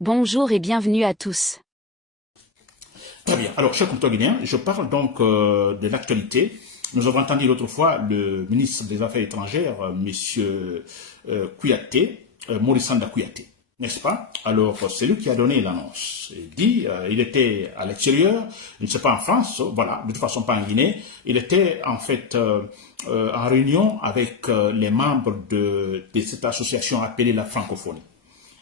Bonjour et bienvenue à tous. Très bien. Alors, chers compatriotes guinéens, je parle donc de l'actualité. Nous avons entendu l'autre fois le ministre des Affaires étrangères, Monsieur Kouyaté, Maurice Sanda Kouyaté, n'est-ce pas? Alors, c'est lui qui a donné l'annonce. Il dit, il était à l'extérieur, je ne sais pas en France, voilà, de toute façon pas en Guinée. Il était en fait en réunion avec les membres de cette association appelée la francophonie.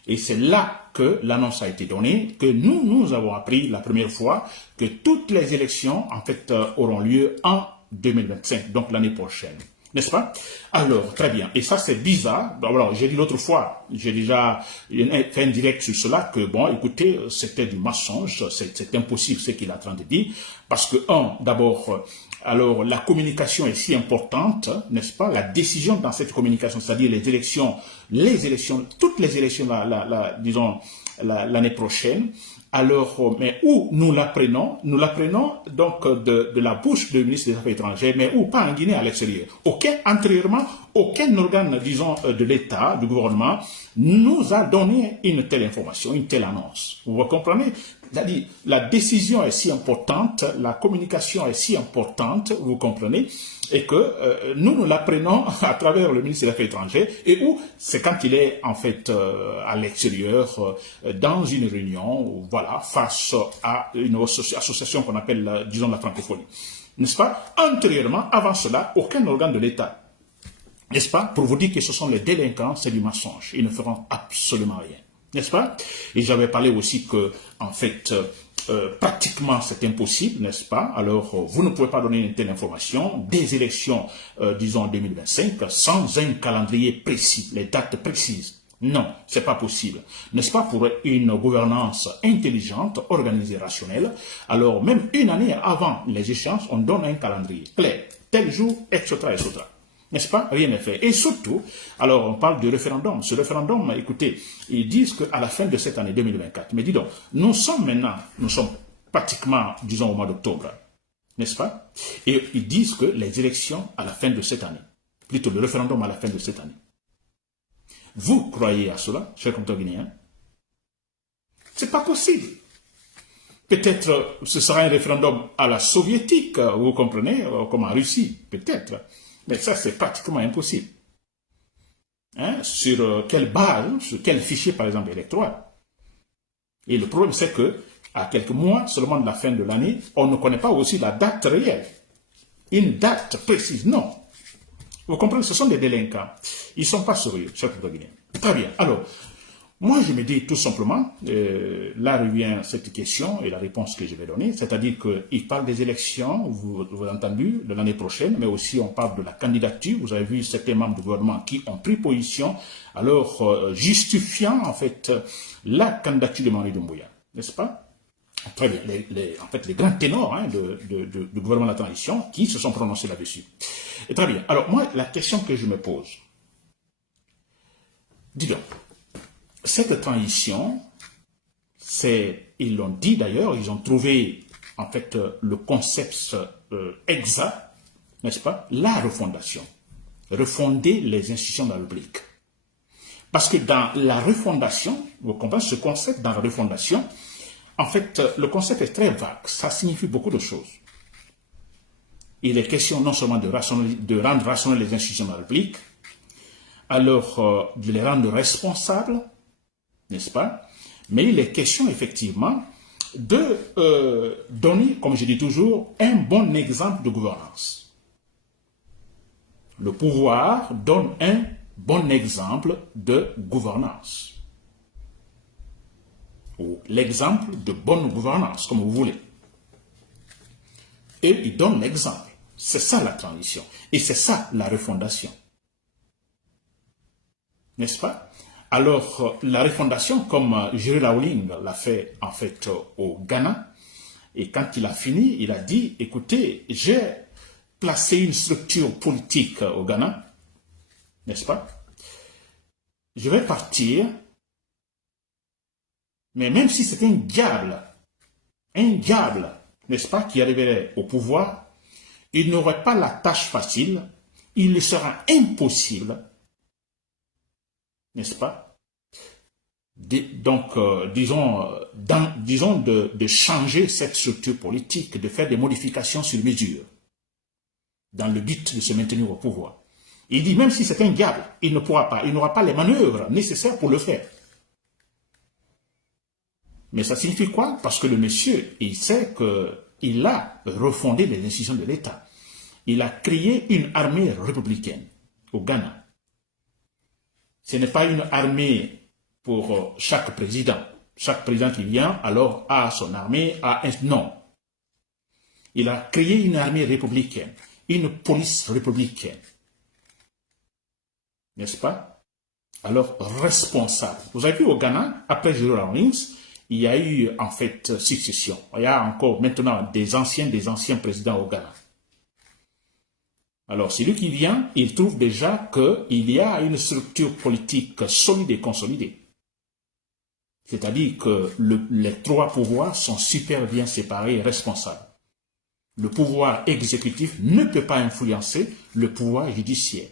Et c'est là que l'annonce a été donnée, que nous avons appris la première fois que toutes les élections, en fait, auront lieu en 2025, donc l'année prochaine. N'est-ce pas? Alors, très bien. Et ça, c'est bizarre. Alors, j'ai dit l'autre fois, j'ai déjà fait un direct sur cela, que bon, écoutez, c'était du mensonge, c'est impossible ce qu'il est en train de dire, parce que, d'abord, alors, la communication est si importante, n'est-ce pas? La décision dans cette communication, c'est-à-dire les élections, toutes les élections, disons, l'année prochaine. Alors, mais où nous l'apprenons donc de la bouche du ministre des Affaires étrangères, mais où? Pas en Guinée, à l'extérieur. Antérieurement, aucun organe, disons, de l'État, du gouvernement, nous a donné une telle information, une telle annonce. Vous comprenez? C'est-à-dire, la décision est si importante, la communication est si importante, vous comprenez, et que nous l'apprenons à travers le ministre des Affaires étrangères, et où c'est quand il est en fait à l'extérieur, dans une réunion, voilà, face à une association qu'on appelle, disons, la francophonie. N'est-ce pas? Antérieurement, avant cela, aucun organe de l'État, n'est-ce pas? Pour vous dire que ce sont les délinquants, c'est du mensonge. Ils ne feront absolument rien. N'est-ce pas? Et j'avais parlé aussi que, en fait, pratiquement c'est impossible, n'est-ce pas? Alors, vous ne pouvez pas donner une telle information des élections, disons, en 2025, sans un calendrier précis, les dates précises. Non, c'est pas possible. N'est-ce pas? Pour une gouvernance intelligente, organisée, rationnelle, alors même une année avant les échéances, on donne un calendrier clair, tel jour, etc., etc. N'est-ce pas? Rien n'est fait. Et surtout, alors on parle du référendum. Ce référendum, écoutez, ils disent qu'à la fin de cette année 2024, mais dis donc, nous sommes pratiquement, disons, au mois d'octobre, n'est-ce pas? Et ils disent que les élections à la fin de cette année, plutôt le référendum à la fin de cette année. Vous croyez à cela, chers compatriotes guinéens? C'est pas possible. Peut-être ce sera un référendum à la soviétique, vous comprenez, comme en Russie, peut-être. Mais ça, c'est pratiquement impossible. Hein? Sur quelle base, sur quel fichier, par exemple, électoral? Et le problème, c'est que, à quelques mois seulement de la fin de l'année, on ne connaît pas aussi la date réelle. Une date précise, non. Vous comprenez, ce sont des délinquants. Ils ne sont pas sérieux, chers Guinéens. Très bien. Alors, moi, je me dis tout simplement, là revient cette question et la réponse que je vais donner, c'est-à-dire qu'il parle des élections, vous avez entendu, de l'année prochaine, mais aussi on parle de la candidature. Vous avez vu certains membres du gouvernement qui ont pris position, alors justifiant en fait la candidature de Mamadi Doumbouya, n'est-ce pas? Très bien, en fait les grands ténors du gouvernement de la transition qui se sont prononcés là-dessus. Et très bien, alors moi, la question que je me pose, dis donc, cette transition, ils l'ont dit d'ailleurs, ils ont trouvé en fait le concept exact, n'est-ce pas? La refondation. Refonder les institutions de la République. Parce que dans la refondation, vous comprenez ce concept dans la refondation, en fait, le concept est très vague, ça signifie beaucoup de choses. Il est question non seulement de rendre rationnelles les institutions de la République, alors de les rendre responsables, n'est-ce pas? Mais il est question effectivement de donner, comme je dis toujours, un bon exemple de gouvernance. Le pouvoir donne un bon exemple de gouvernance. Ou l'exemple de bonne gouvernance, comme vous voulez. Et il donne l'exemple. C'est ça la transition. Et c'est ça la refondation. N'est-ce pas? Alors, la refondation, comme Jerry Rawling l'a fait en fait au Ghana, et quand il a fini, il a dit, écoutez, j'ai placé une structure politique au Ghana, n'est-ce pas? Je vais partir, mais même si c'est un diable, n'est-ce pas, qui arriverait au pouvoir, il n'aurait pas la tâche facile, il lui sera impossible, n'est-ce pas, disons de changer cette structure politique, de faire des modifications sur mesure, dans le but de se maintenir au pouvoir. Il dit, même si c'est un diable, il n'aura pas les manœuvres nécessaires pour le faire. Mais ça signifie quoi? Parce que le monsieur, il sait qu'il a refondé les institutions de l'État. Il a créé une armée républicaine au Ghana. Ce n'est pas une armée pour chaque président. Chaque président qui vient, alors, a son armée, non. Il a créé une armée républicaine, une police républicaine. N'est-ce pas? Alors, responsable. Vous avez vu au Ghana, après Jerry Rawlings, il y a eu, en fait, succession. Il y a encore maintenant des anciens présidents au Ghana. Alors, celui qui vient, il trouve déjà qu'il y a une structure politique solide et consolidée. C'est-à-dire que les trois pouvoirs sont super bien séparés et responsables. Le pouvoir exécutif ne peut pas influencer le pouvoir judiciaire.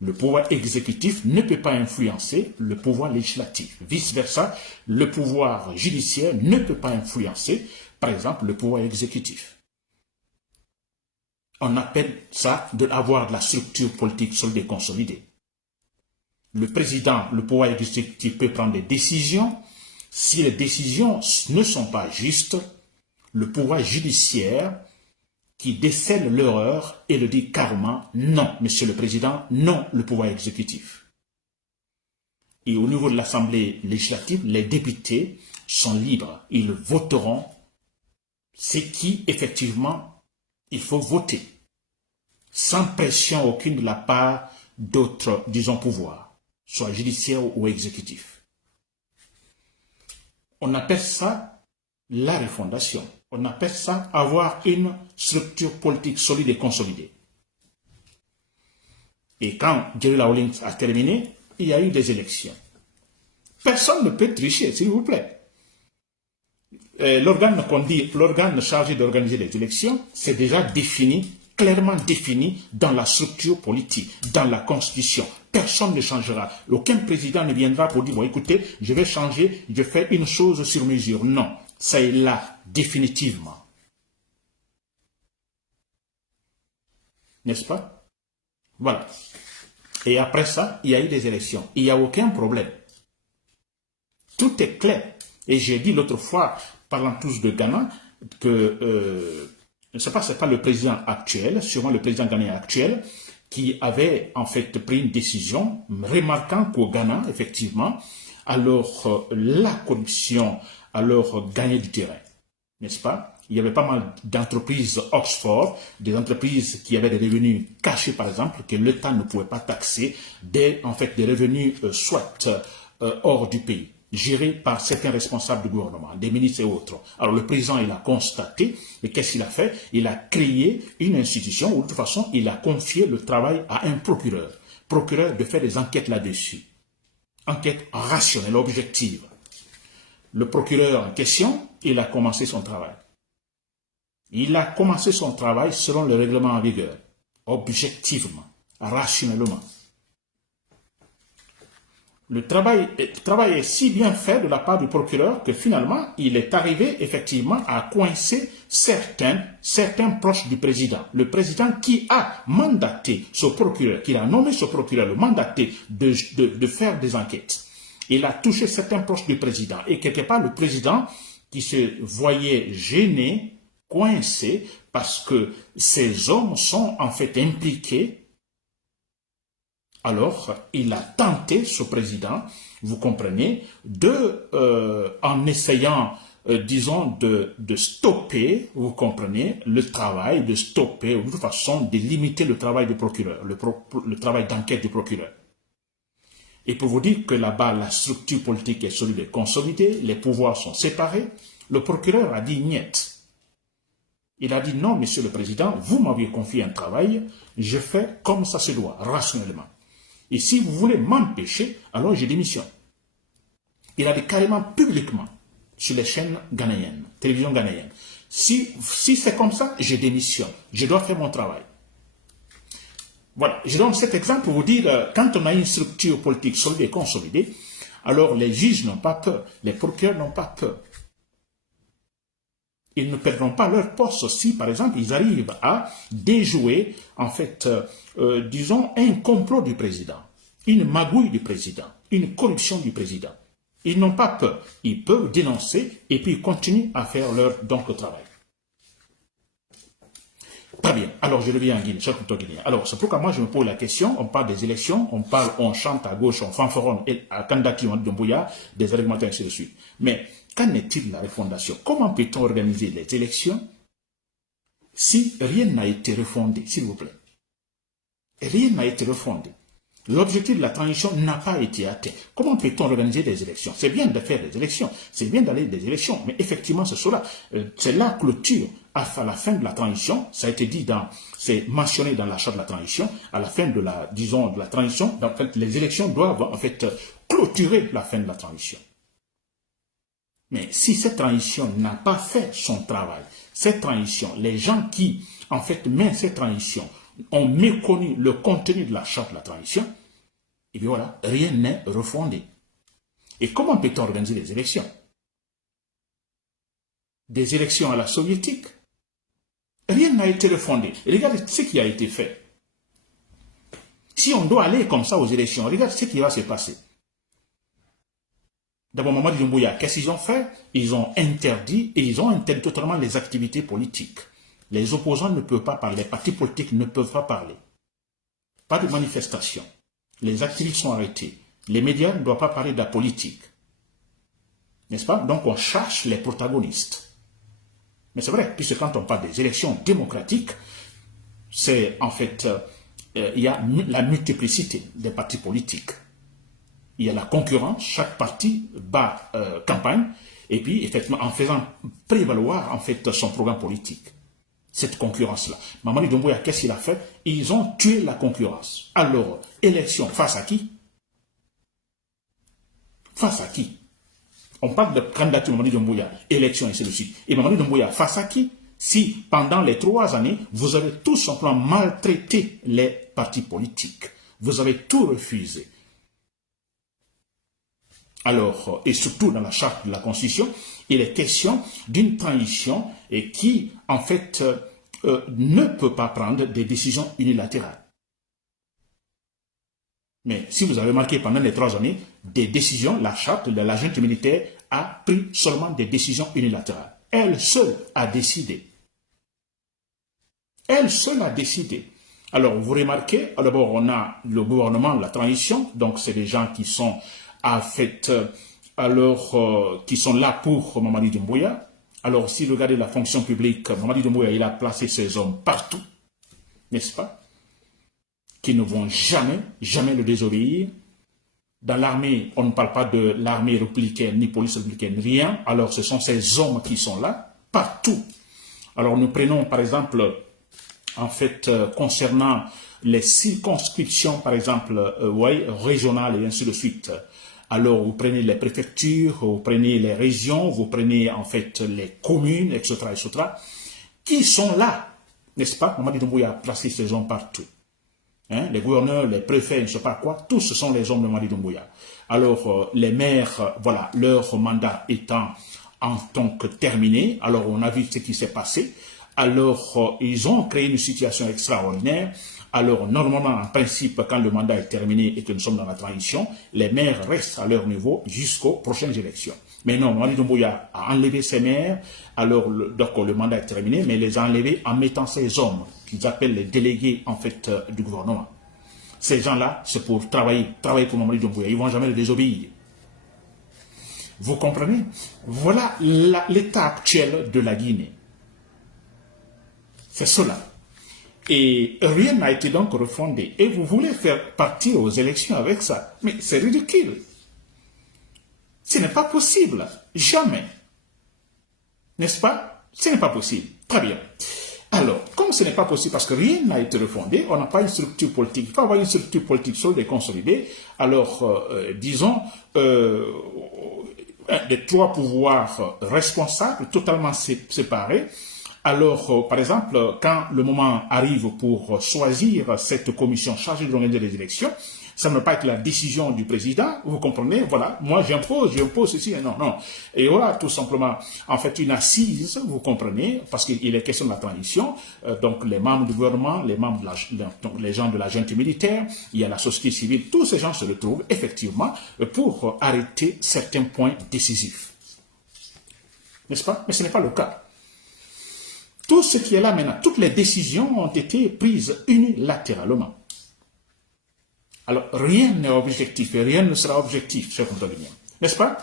Le pouvoir exécutif ne peut pas influencer le pouvoir législatif. Vice-versa, le pouvoir judiciaire ne peut pas influencer, par exemple, le pouvoir exécutif. On appelle ça d'avoir de la structure politique solide et consolidée. Le président, le pouvoir exécutif peut prendre des décisions. Si les décisions ne sont pas justes, le pouvoir judiciaire qui décèle l'erreur et le dit carrément non, monsieur le président, non, le pouvoir exécutif. Et au niveau de l'Assemblée législative, les députés sont libres. Ils voteront ce qui, effectivement, il faut voter, sans pression aucune de la part d'autres, disons, pouvoirs, soit judiciaire ou exécutif. On appelle ça la refondation. On appelle ça avoir une structure politique solide et consolidée. Et quand Jerry Rawlings a terminé, il y a eu des élections. Personne ne peut tricher, s'il vous plaît. L'organe chargé d'organiser les élections, c'est déjà défini, clairement défini dans la structure politique, dans la Constitution. Personne ne changera. Aucun président ne viendra pour dire, bon, écoutez, je vais changer, je fais une chose sur mesure. Non, ça est là, définitivement. N'est-ce pas? Voilà. Et après ça, il y a eu des élections. Il n'y a aucun problème. Tout est clair. Et j'ai dit l'autre fois, parlant tous de Ghana, que c'est pas le président actuel, sûrement le président ghanéen actuel, qui avait en fait pris une décision, remarquant qu'au Ghana, effectivement, alors la corruption alors gagnait du terrain, n'est-ce pas? Il y avait pas mal d'entreprises Oxford, des entreprises qui avaient des revenus cachés, par exemple, que l'État ne pouvait pas taxer, des revenus soit hors du pays, gérés par certains responsables du gouvernement, des ministres et autres. Alors le président, il a constaté, et qu'est-ce qu'il a fait? Il a créé une institution où de toute façon, il a confié le travail à un procureur de faire des enquêtes là-dessus. Enquête rationnelle, objective. Le procureur en question, il a commencé son travail. Il a commencé son travail selon le règlement en vigueur, objectivement, rationnellement. Le travail est si bien fait de la part du procureur que finalement, il est arrivé effectivement à coincer certains proches du président. Le président qui a mandaté ce procureur, qui a nommé ce procureur, le mandaté de faire des enquêtes. Il a touché certains proches du président. Et quelque part, le président qui se voyait gêné, coincé, parce que ces hommes sont en fait impliqués. Alors, il a tenté, ce président, vous comprenez, en essayant, disons, de stopper, vous comprenez, le travail, de stopper, de toute façon, de limiter le travail du procureur, le travail d'enquête du procureur. Et pour vous dire que là-bas, la structure politique est solide et consolidée, les pouvoirs sont séparés, le procureur a dit niet. Il a dit non, monsieur le président, vous m'aviez confié un travail, je fais comme ça se doit, rationnellement. Et si vous voulez m'empêcher, alors je démissionne. Il a dit carrément publiquement sur les chaînes ghanéennes, télévision ghanéenne. Si c'est comme ça, je démissionne. Je dois faire mon travail. Voilà, je donne cet exemple pour vous dire, quand on a une structure politique solide et consolidée, Alors les juges n'ont pas peur, les procureurs n'ont pas peur. Ils ne perdront pas leur poste si, par exemple, ils arrivent à déjouer, en fait, disons, un complot du président, une magouille du président, une corruption du président. Ils n'ont pas peur. Ils peuvent dénoncer et puis ils continuent à faire leur travail. Très bien. Alors, je reviens en Guinée, cher Guinéen. Alors, c'est pourquoi moi, je me pose la question. On parle des élections, on parle, on chante à gauche, on fanfaronne à candidature de Mbouya, des arguments, ainsi de suite. Mais, qu'en est-il de la refondation? Comment peut-on organiser les élections si rien n'a été refondé, s'il vous plaît? Rien n'a été refondé. L'objectif de la transition n'a pas été atteint. Comment peut-on organiser des élections? C'est bien de faire des élections, c'est bien d'aller des élections, mais effectivement, c'est la clôture à la fin de la transition. Ça a été dit c'est mentionné dans l'achat de la transition. À la fin de la, disons, de la transition, en fait, les élections doivent en fait clôturer la fin de la transition. Mais si cette transition n'a pas fait son travail, cette transition, les gens qui, en fait, mènent cette transition ont méconnu le contenu de la charte de la transition, et bien voilà, rien n'est refondé. Et comment peut-on organiser des élections? Des élections à la soviétique? Rien n'a été refondé. Regardez ce qui a été fait. Si on doit aller comme ça aux élections, regarde ce qui va se passer. D'abord, Mamadi Doumbouya, qu'est-ce qu'ils ont fait? Ils ont interdit totalement les activités politiques. Les opposants ne peuvent pas parler, les partis politiques ne peuvent pas parler. Pas de manifestation. Les activistes sont arrêtés. Les médias ne doivent pas parler de la politique. N'est-ce pas? Donc on cherche les protagonistes. Mais c'est vrai, puisque quand on parle des élections démocratiques, c'est en fait, il y a la multiplicité des partis politiques. Il y a la concurrence, chaque parti bat campagne, et puis effectivement en faisant prévaloir en fait son programme politique. Cette concurrence-là. Mamadi Doumbouya, qu'est-ce qu'il a fait? Ils ont tué la concurrence. Alors, élection face à qui? Face à qui? On parle de candidature Mamadi Doumbouya, élection, ainsi de suite. Et Mamadi Doumbouya, face à qui? Si, pendant les 3 années, vous avez tout simplement maltraité les partis politiques, vous avez tout refusé. Alors, et surtout dans la charte de la Constitution, il est question d'une transition et qui, en fait, ne peut pas prendre des décisions unilatérales. Mais si vous avez marqué pendant les 3 années, des décisions, la charte de la junte militaire a pris seulement des décisions unilatérales. Elle seule a décidé. Elle seule a décidé. Alors, vous remarquez, d'abord, on a le gouvernement, la transition, donc c'est des gens qui sont, en fait, qui sont là pour Mamadi Doumbouya. Alors, si vous regardez la fonction publique, Mamadi Doumbouya, il a placé ses hommes partout, n'est-ce pas? Qui ne vont jamais, jamais le désobéir. Dans l'armée, on ne parle pas de l'armée républicaine, ni police républicaine, rien. Alors, ce sont ces hommes qui sont là, partout. Alors, nous prenons, par exemple, en fait, concernant les circonscriptions, par exemple, régionales et ainsi de suite. Alors, vous prenez les préfectures, vous prenez les régions, vous prenez en fait les communes, etc., etc., qui sont là, n'est-ce pas? Mamadi Doumbouya a placé ces hommes partout. Hein? Les gouverneurs, les préfets, je ne sais pas quoi, tous ce sont les hommes de Mamadi Doumbouya. Alors, les maires, voilà, leur mandat étant en tant que terminé, alors on a vu ce qui s'est passé. Alors, ils ont créé une situation extraordinaire. Alors, normalement, en principe, quand le mandat est terminé et que nous sommes dans la transition, les maires restent à leur niveau jusqu'aux prochaines élections. Mais non, Mamadi Doumbouya a enlevé ses maires, alors donc le mandat est terminé, mais il les a enlevés en mettant ces hommes, qu'ils appellent les délégués, en fait, du gouvernement. Ces gens-là, c'est pour travailler pour Mamadi Doumbouya. Ils ne vont jamais le désobéir. Vous comprenez? Voilà l'état actuel de la Guinée. C'est cela. Et rien n'a été donc refondé. Et vous voulez faire partir aux élections avec ça. Mais c'est ridicule. Ce n'est pas possible. Jamais. N'est-ce pas? Ce n'est pas possible. Très bien. Alors, comme ce n'est pas possible parce que rien n'a été refondé, on n'a pas une structure politique. Il faut avoir une structure politique solide et consolidée. Alors, disons, des 3 pouvoirs responsables, totalement séparés. Alors, par exemple, quand le moment arrive pour choisir cette commission chargée d'organiser les élections, Ça ne peut pas être la décision du président, vous comprenez, voilà, moi j'impose ceci, non, non. Et voilà, tout simplement, en fait, une assise, vous comprenez, parce qu'il est question de la transition, donc les membres du gouvernement, les membres donc les gens de la junte militaire, il y a la société civile, tous ces gens se retrouvent effectivement pour arrêter certains points décisifs. N'est-ce pas? Mais ce n'est pas le cas. Tout ce qui est là maintenant, toutes les décisions ont été prises unilatéralement. Alors, rien n'est objectif et rien ne sera objectif, chers compatriotes, n'est-ce pas?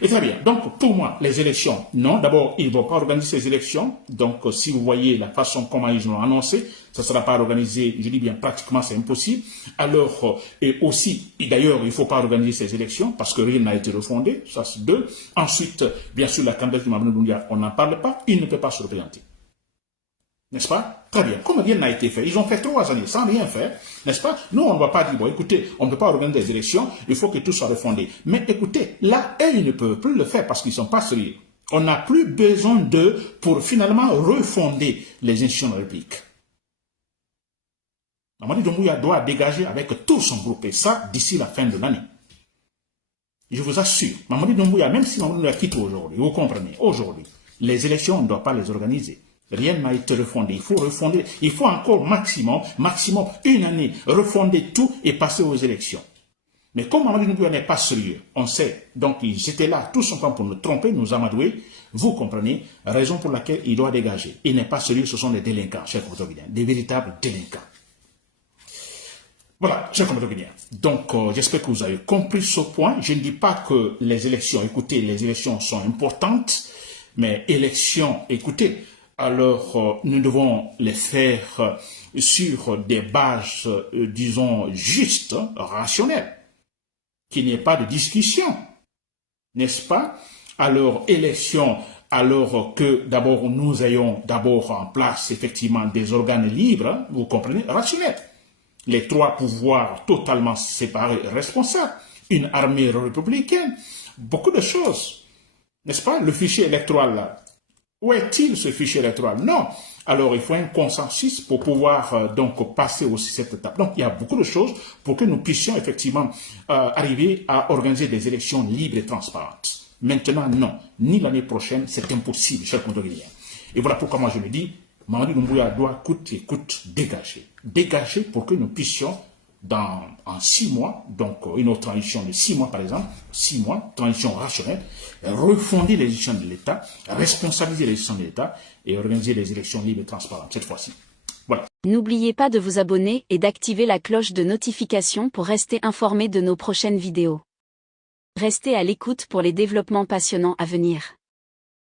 Et très bien. Donc, pour moi, les élections, non. D'abord, ils ne vont pas organiser ces élections. Donc, si vous voyez la façon comment ils l'ont annoncé, ça ne sera pas organisé, je dis bien pratiquement, c'est impossible. Alors, et aussi, d'ailleurs, il ne faut pas organiser ces élections parce que rien n'a été refondé. Ça, c'est deux. Ensuite, bien sûr, la candidature de Mamadou Doumbouya, on n'en parle pas. Il ne peut pas se représenter. N'est-ce pas? Très bien. Comme rien n'a été fait, ils ont fait 3 années sans rien faire, n'est-ce pas? Nous, on ne va pas dire, bon, écoutez, on ne peut pas organiser des élections, il faut que tout soit refondé. Mais écoutez, là, ils ne peuvent plus le faire parce qu'ils ne sont pas sérieux. On n'a plus besoin d'eux pour finalement refonder les institutions de la République. Mamadi Doumbouya doit dégager avec tout son groupe, et ça, d'ici la fin de l'année. Je vous assure, Mamadi Doumbouya, même si Mamadi Doumbouya quitte aujourd'hui, vous comprenez, aujourd'hui, les élections, on ne doit pas les organiser. Rien n'a été refondé. Il faut refonder. Il faut encore maximum 1 année, refonder tout et passer aux élections. Mais comme Mamadou Doumbouya n'est pas sérieux, on sait, donc ils étaient là tout simplement pour nous tromper, nous amadouer, vous comprenez, raison pour laquelle il doit dégager. Il n'est pas sérieux, ce sont des délinquants, chers compatriotes, des véritables délinquants. Voilà, chers compatriotes. Donc, j'espère que vous avez compris ce point. Je ne dis pas que les élections, écoutez, les élections sont importantes, mais élections, écoutez, alors nous devons les faire sur des bases, disons, justes, rationnelles, qu'il n'y ait pas de discussion, n'est-ce pas? Alors, élection, alors que d'abord nous ayons d'abord en place effectivement des organes libres, vous comprenez, rationnels. Les 3 pouvoirs totalement séparés et responsables, une armée républicaine, beaucoup de choses, n'est-ce pas? Le fichier électoral là. Où est-il ce fichier électoral? Non. Alors, il faut un consensus pour pouvoir donc passer aussi cette étape. Donc, il y a beaucoup de choses pour que nous puissions effectivement arriver à organiser des élections libres et transparentes. Maintenant, non. Ni l'année prochaine, c'est impossible, chers compatriotes. Et voilà pourquoi moi je me dis, Mamadou Doumbouya doit coûte et coûte dégager. Dégager pour que nous puissions en 6 mois, donc une autre transition de 6 mois par exemple, 6 mois, transition rationnelle, refonder les institutions de l'État, responsabiliser les institutions de l'État et organiser les élections libres et transparentes cette fois-ci. Voilà. N'oubliez pas de vous abonner et d'activer la cloche de notification pour rester informé de nos prochaines vidéos. Restez à l'écoute pour les développements passionnants à venir.